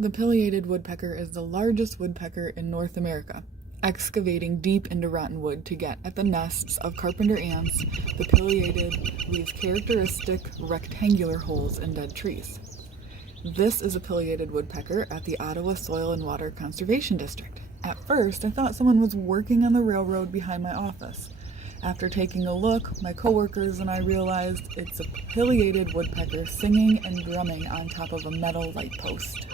The pileated woodpecker is the largest woodpecker in North America. Excavating deep into rotten wood to get at the nests of carpenter ants, the pileated leaves characteristic rectangular holes in dead trees. This is a pileated woodpecker at the Ottawa Soil and Water Conservation District. At first, I thought someone was working on the railroad behind my office. After taking a look, my coworkers and I realized it's a pileated woodpecker singing and drumming on top of a metal light post.